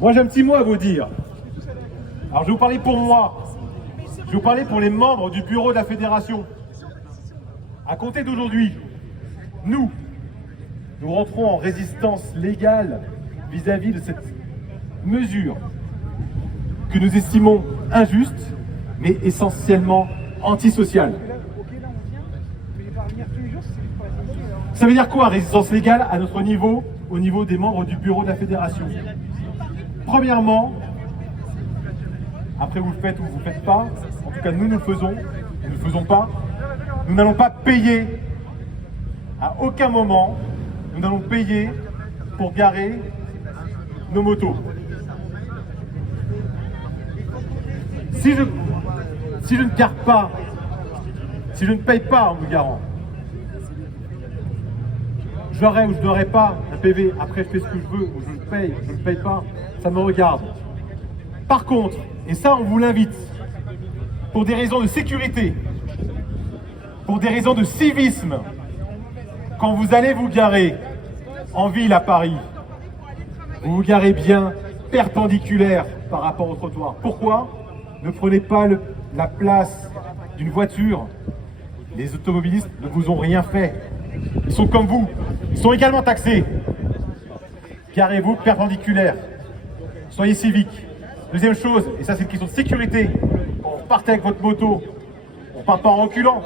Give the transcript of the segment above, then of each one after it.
Moi, j'ai un petit mot à vous dire. Alors, je vais vous parler pour moi. Je vais vous parler pour les membres du bureau de la fédération. À compter d'aujourd'hui, nous rentrons en résistance légale vis-à-vis de cette mesure que nous estimons injuste, mais essentiellement antisociale. Ça veut dire quoi, résistance légale à notre niveau, au niveau des membres du bureau de la fédération? Premièrement, après vous le faites ou vous ne le faites pas, en tout cas nous le faisons, nous ne le faisons pas, nous n'allons pas payer, à aucun moment, nous n'allons payer pour garer nos motos. Si je ne gare pas, si je ne paye pas en me garant, j'aurai ou je n'aurai pas un PV, après je fais ce que je veux, ou je le paye, ou je ne paye pas, ça me regarde. Par contre, et ça on vous l'invite, pour des raisons de sécurité, pour des raisons de civisme, quand vous allez vous garer en ville à Paris, vous vous garez bien perpendiculaire par rapport au trottoir. Pourquoi? Ne prenez pas la place d'une voiture. Les automobilistes ne vous ont rien fait. Ils sont comme vous. Ils sont également taxés. Garez-vous perpendiculaire. Soyez civiques. Deuxième chose, et ça c'est une question de sécurité, quand vous partez avec votre moto, on ne part pas en reculant,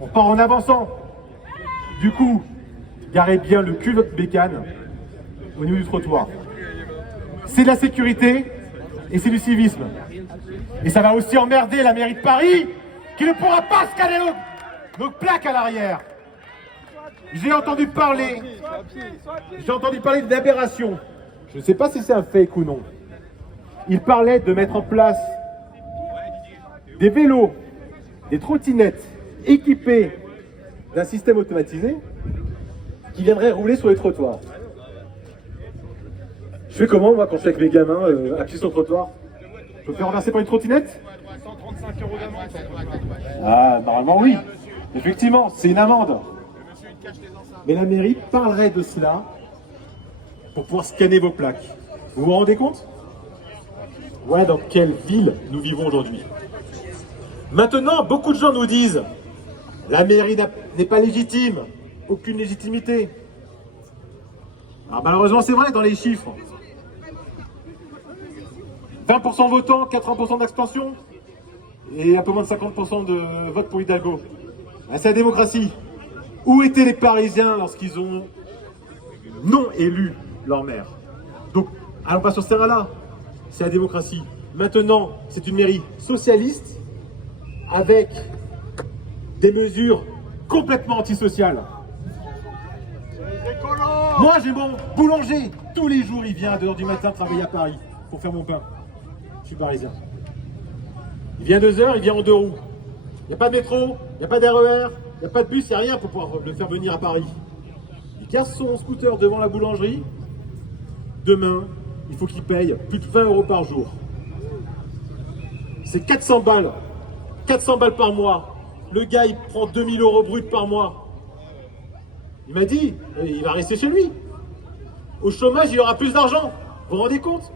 on part en avançant. Du coup, garez bien le cul de votre bécane au niveau du trottoir. C'est de la sécurité et c'est du civisme. Et ça va aussi emmerder la mairie de Paris qui ne pourra pas scanner nos plaques à l'arrière. J'ai entendu parler d'aberration. Je ne sais pas si c'est un fake ou non. Il parlait de mettre en place des vélos, des trottinettes équipées d'un système automatisé qui viendrait rouler sur les trottoirs. Je fais comment moi quand je suis avec mes gamins à pied sur le trottoir? Je me fais renverser par une trottinette? 135 € d'amende. Ah, normalement oui. Effectivement, c'est une amende. Mais la mairie parlerait de cela pour pouvoir scanner vos plaques. Vous vous rendez compte? Ouais, dans quelle ville nous vivons aujourd'hui? Maintenant, beaucoup de gens nous disent la mairie n'est pas légitime, aucune légitimité. Alors malheureusement, c'est vrai dans les chiffres. 20% votants, 80% d'abstention et un peu moins de 50% de vote pour Hidalgo. C'est la démocratie. Où étaient les Parisiens lorsqu'ils ont non élu leur maire? Donc, allons pas sur ce terrain-là. C'est la démocratie. Maintenant, c'est une mairie socialiste avec des mesures complètement antisociales. Moi, j'ai mon boulanger. Tous les jours, il vient à 2h du matin travailler à Paris pour faire mon pain. Je suis parisien. Il vient à 2h, il vient en 2 roues. Il n'y a pas de métro, il n'y a pas d'RER, il n'y a pas de bus, il n'y a rien pour pouvoir le faire venir à Paris. Il casse son scooter devant la boulangerie. Demain, il faut qu'il paye plus de 20 € par jour. C'est 400 balles. 400 balles par mois. Le gars, il prend 2000 € brut par mois. Il m'a dit, il va rester chez lui. Au chômage, il aura plus d'argent. Vous vous rendez compte?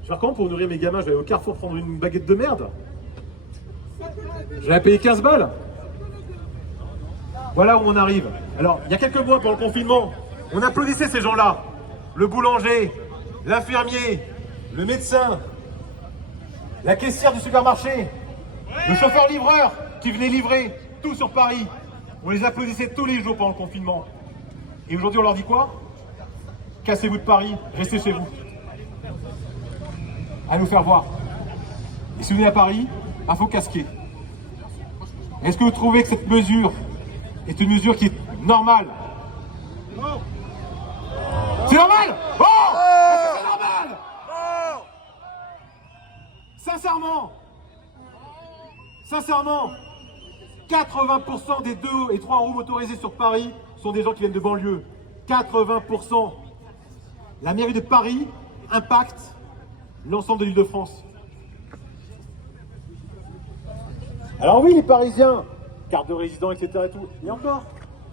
Je vais faire comment pour nourrir mes gamins? Je vais aller au Carrefour prendre une baguette de merde. Je vais payer 15 balles. Voilà où on arrive. Alors, il y a quelques mois, pendant le confinement, on applaudissait ces gens-là. Le boulanger, l'infirmier, le médecin, la caissière du supermarché, le chauffeur-livreur qui venait livrer tout sur Paris. On les applaudissait tous les jours pendant le confinement. Et aujourd'hui, on leur dit quoi? Cassez-vous de Paris, restez chez vous. À nous faire voir. Et si vous venez à Paris, il faut casquer. Est-ce que vous trouvez que cette mesure est une mesure qui est normale? Non. C'est normal? Oh! Est-ce que c'est normal? Sincèrement, 80% des 2 et 3 roues motorisées sur Paris sont des gens qui viennent de banlieue. 80%. La mairie de Paris impacte l'ensemble de l'Île-de-France. Alors oui, les Parisiens, carte de résident, etc. et tout. Et encore,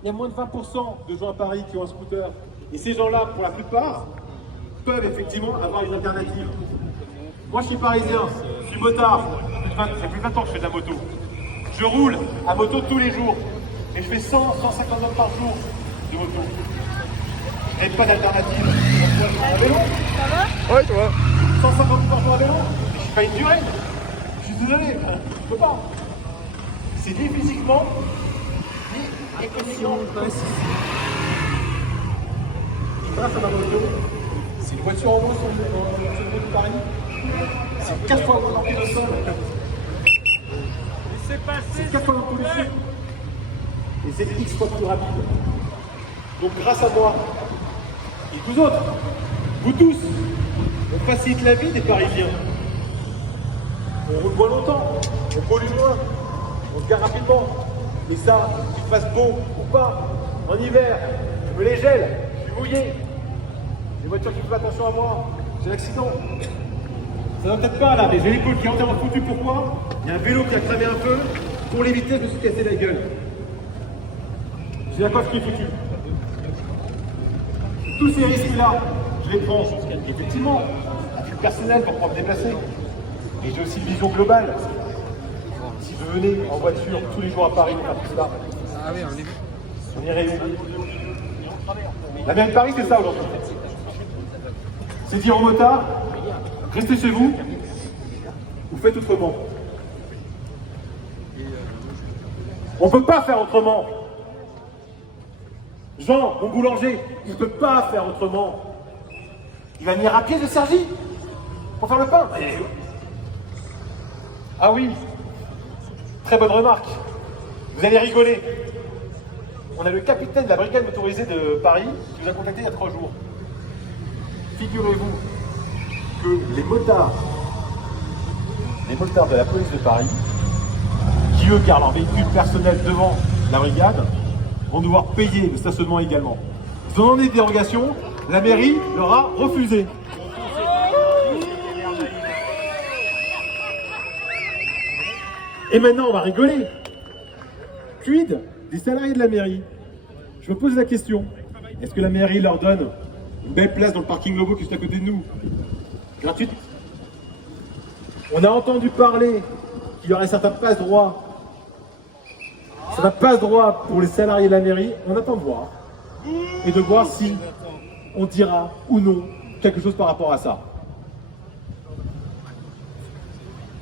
il y a moins de 20% de gens à Paris qui ont un scooter. Et ces gens-là, pour la plupart, peuvent effectivement avoir une alternative. Moi, je suis parisien, je suis motard. Ça fait plus de 20 ans que je fais de la moto. Je roule à moto tous les jours. Et je fais 100, 150 km par jour de moto. Je n'ai pas d'alternative. À vélo. Ça va? Ouais, toi. 150 km par jour à vélo. Je suis pas une durée. Je suis désolé, je peux pas. C'est ni physiquement, ni économiquement. Grâce à ma moto, c'est une voiture en moins sur le de Paris. C'est 4 fois moins rempli de sol. C'est 4 fois moins pollution. Et c'est X fois plus rapide. Donc grâce à moi, et vous autres, vous tous, on facilite la vie des Parisiens. On roule moins longtemps, on pollue moins, on se gare rapidement. Et ça, qu'il fasse beau ou pas, en hiver, je me les gèle, je suis mouillé. Les voitures qui font attention à moi, j'ai l'accident. Ça va peut-être pas là, mais j'ai l'épaule qui est entièrement foutue. Pourquoi? Il y a un vélo qui a cramé un peu. Pour l'éviter, je me suis cassé la gueule. J'ai la coiffe qui est foutue. Tous ces risques-là, je les prends. Effectivement, à titre personnel pour pouvoir me déplacer. Et j'ai aussi une vision globale. Si je venais en voiture tous les jours à Paris, on a tout ça. On irait où? La mairie de Paris, c'est ça aujourd'hui. C'est dire aux motards, restez chez vous, ou faites autrement. On ne peut pas faire autrement. Jean, mon boulanger, il ne peut pas faire autrement. Il va venir à pied de Cergy pour faire le pain. Ah oui, très bonne remarque. Vous allez rigoler. On a le capitaine de la brigade motorisée de Paris qui nous a contacté il y a 3 jours. Figurez-vous que les motards de la police de Paris, qui eux garent leur véhicule personnel devant la brigade, vont devoir payer le stationnement également. Ils ont demandé des dérogations, la mairie leur a refusé. Et maintenant on va rigoler. Quid des salariés de la mairie? Je me pose la question, est-ce que la mairie leur donne une belle place dans le parking Lobo qui est juste à côté de nous? Gratuite. On a entendu parler qu'il y aurait certains passe-droits. Certains passe-droits pour les salariés de la mairie. On attend de voir. Et de voir si on dira ou non quelque chose par rapport à ça.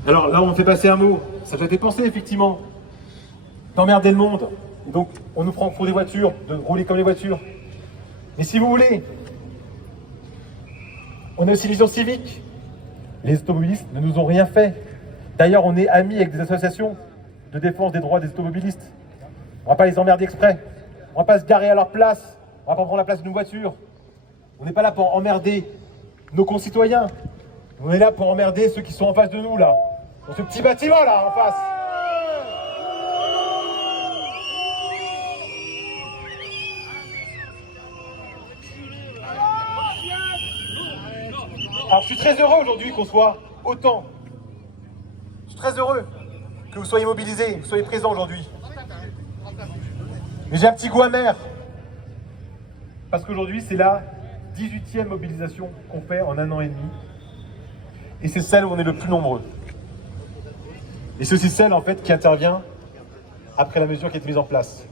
Alors là, on fait passer un mot. Ça doit être pensé, effectivement. D'emmerder le monde. Donc, on nous prend pour des voitures, de rouler comme les voitures. Mais si vous voulez, on a aussi vision civique. Les automobilistes ne nous ont rien fait. D'ailleurs, on est amis avec des associations de défense des droits des automobilistes. On ne va pas les emmerder exprès. On ne va pas se garer à leur place. On ne va pas prendre la place d'une voiture. On n'est pas là pour emmerder nos concitoyens. On est là pour emmerder ceux qui sont en face de nous, là. Dans ce petit bâtiment, là, en face. Alors je suis très heureux aujourd'hui qu'on soit autant. Je suis très heureux que vous soyez mobilisés, que vous soyez présents aujourd'hui. Mais j'ai un petit goût amer. Parce qu'aujourd'hui c'est la 18e mobilisation qu'on fait en 1 an et demi. Et c'est celle où on est le plus nombreux. Et c'est aussi celle en fait qui intervient après la mesure qui est mise en place.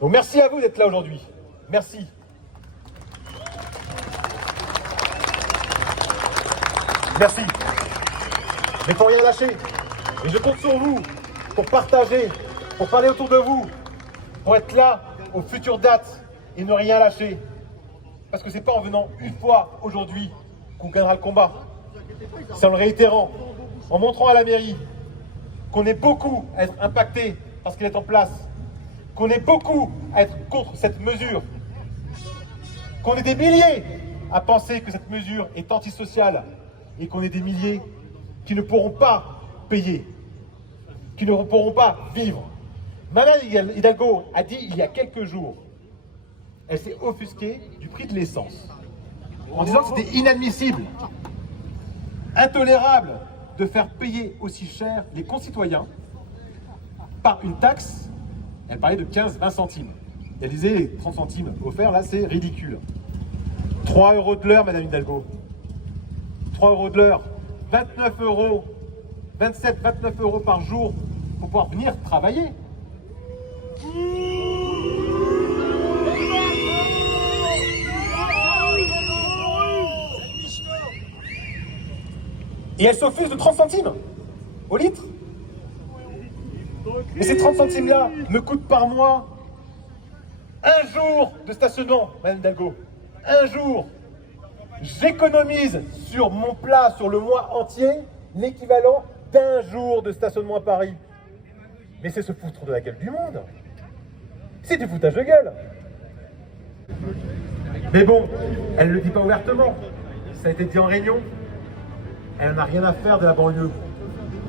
Donc merci à vous d'être là aujourd'hui. Merci. Merci. Mais il ne faut rien lâcher. Et je compte sur vous pour partager, pour parler autour de vous, pour être là aux futures dates et ne rien lâcher. Parce que c'est pas en venant une fois aujourd'hui qu'on gagnera le combat. C'est en le réitérant, en montrant à la mairie qu'on est beaucoup à être impacté parce qu'elle est en place, qu'on est beaucoup à être contre cette mesure, qu'on est des milliers à penser que cette mesure est antisociale, et qu'on est des milliers qui ne pourront pas payer, qui ne pourront pas vivre. Madame Hidalgo a dit il y a quelques jours, elle s'est offusquée du prix de l'essence, en disant que c'était inadmissible, intolérable de faire payer aussi cher les concitoyens par une taxe. Elle parlait de 15-20 centimes. Elle disait les 30 centimes offerts, là c'est ridicule. 3 € de l'heure, Madame Hidalgo. 3 € de l'heure. 29 €, 27, 29 € par jour pour pouvoir venir travailler. Et elle s'offuse de 30 centimes au litre. Mais ces 30 centimes-là me coûtent par mois un jour de stationnement, Madame Hidalgo. Un jour. J'économise sur mon plat, sur le mois entier, l'équivalent d'un jour de stationnement à Paris. Mais c'est se foutre de la gueule du monde. C'est du foutage de gueule. Mais bon, elle ne le dit pas ouvertement. Ça a été dit en réunion. Elle n'a rien à faire de la banlieue.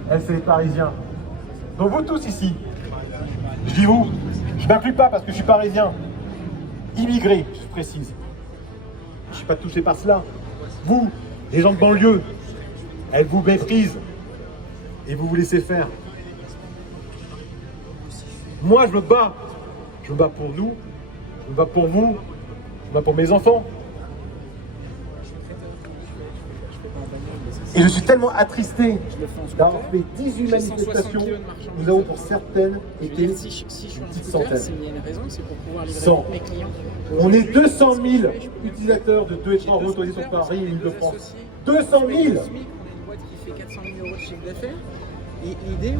Elle, c'est les Parisiens. Donc vous tous ici, je dis vous, je ne m'inclus pas parce que je suis parisien. Immigré, je précise. Je ne suis pas touché par cela. Vous, les gens de banlieue, elles vous méprisent et vous vous laissez faire. Moi, je me bats. Je me bats pour nous, je me bats pour vous, je me bats pour mes enfants. Et je suis tellement attristé d'avoir fait 18 manifestations. Nous avons pour certaines été une petite centaine. 100. On est 200 000 utilisateurs de 2 et 3 routes autorisés sur Paris et Île-de-France. 200 000.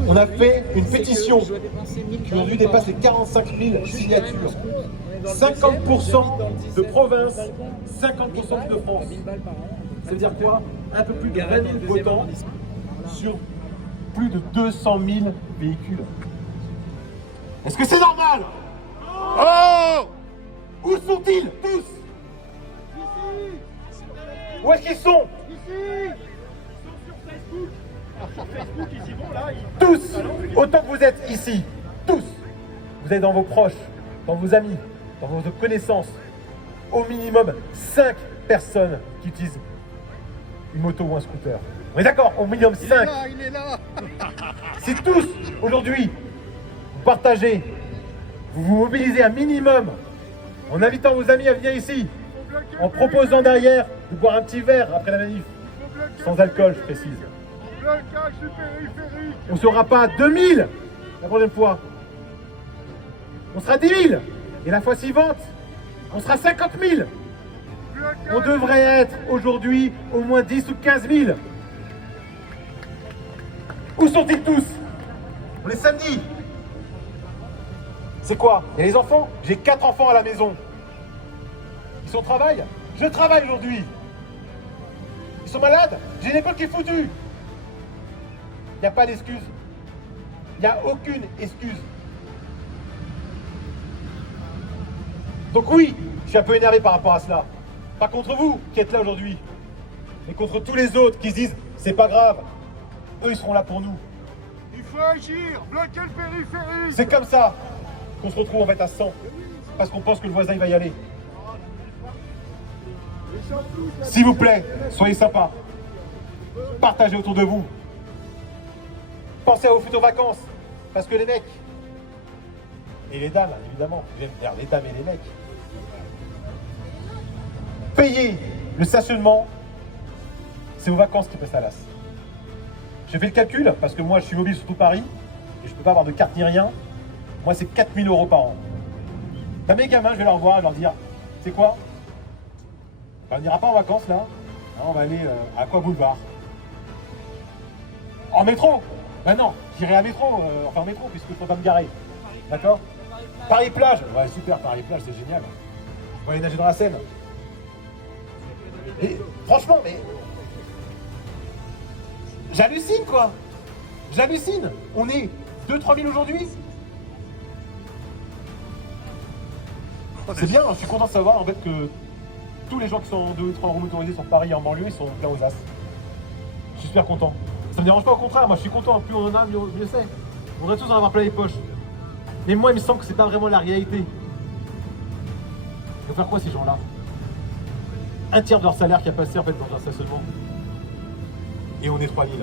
On a fait une pétition qui aujourd'hui dépasse les 45 000 signatures. 50% de province, 50% de France. Ça veut dire quoi? Un peu plus de 20 000 votants sur plus de 200 000 véhicules. Est-ce que c'est normal? Oh! Où sont-ils tous? Où est-ce qu'ils sont? Sur Facebook, ils y vont là. Tous, autant que vous êtes ici, tous, vous êtes dans vos proches, dans vos amis, dans vos connaissances, au minimum 5 personnes qui utilisent une moto ou un scooter. On est d'accord? Au minimum 5. Il est là. Si tous, aujourd'hui, vous partagez, vous vous mobilisez un minimum, en invitant vos amis à venir ici, en proposant derrière de boire un petit verre après la manif, sans alcool, je précise. Blocage du périphérique. On ne sera pas à 2000 la prochaine fois. On sera 10 000. Et la fois suivante, on sera 50 000. On devrait être aujourd'hui au moins 10 ou 15 000. Où sont-ils tous? On est samedi. C'est quoi? Il y a les enfants? J'ai 4 enfants à la maison. Ils sont au travail? Je travaille aujourd'hui. Ils sont malades? J'ai une école qui est foutue. Il n'y a pas d'excuse. Il n'y a aucune excuse. Donc oui, je suis un peu énervé par rapport à cela. Pas contre vous qui êtes là aujourd'hui, mais contre tous les autres qui se disent c'est pas grave. Eux, ils seront là pour nous. Il faut agir. Bloquer le périphérique. C'est comme ça qu'on se retrouve en fait à 100. Parce qu'on pense que le voisin il va y aller. S'il vous plaît, soyez sympas. Partagez autour de vous. Pensez à vos futures vacances. Parce que les mecs, et les dames, évidemment, j'aime dire les dames et les mecs, payer le stationnement, c'est vos vacances qui paient sa lasse. J'ai fait le calcul, parce que moi je suis mobile sur tout Paris, et je peux pas avoir de carte ni rien. Moi c'est 4 000 € par an. Bah, mes gamins, je vais leur voir et leur dire, c'est quoi? On n'ira pas en vacances là. Non, on va aller à quoi boulevard? En métro? Ben non, j'irai à métro, enfin en métro, puisqu'il faut pas me garer. D'accord? Paris-Plage? Ouais, super, Paris-Plage, c'est génial. On va aller nager dans la Seine. Et franchement, mais... j'hallucine, quoi. J'hallucine. On est 2-3 000 aujourd'hui. C'est bien, je suis content de savoir en fait que tous les gens qui sont en 2 ou 3 roues motorisés sur Paris et en banlieue, ils sont pleins aux as. Je suis super content. Ça me dérange pas, au contraire, moi je suis content, plus on en a, mieux c'est. On devrait tous en avoir plein les poches. Mais moi il me semble que c'est pas vraiment la réalité. Ils vont faire quoi ces gens-là? Un tiers de leur salaire qui a passé en fait dans un stationnement. Et on est 3 000.